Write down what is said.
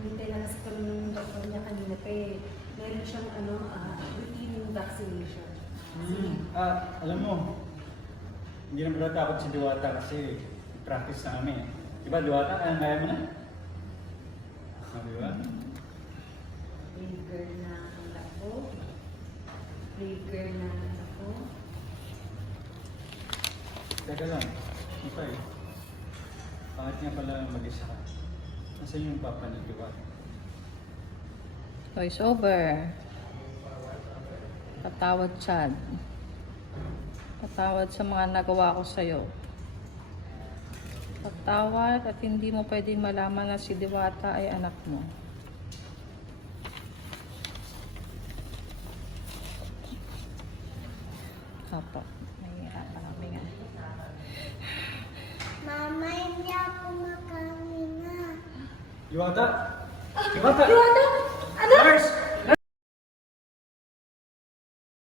Hintay na kasi kami ng doktor niya kanina pa eh. Meron siyang routine vaccination. Alam mo, hindi naman natakot si Diwata kasi practice na kami. Diba Diwata, kaya mo na? Diba? Brave girl na ang ako. Brave girl na ang ako. Teka lang, ito eh. Bakit nga pala mag-isa ka? Nasaan yung papa ni Diwata? Voice over. Patawad, Chad. Patawad sa mga nagawa ko sa'yo. Patawad at hindi mo pwedeng malaman na si Diwata ay anak mo. Apo. Nahihirapan kami nga. Mama, hindi ako makahinga. Diwata! Diwata! Diwata! Ano? Nurse!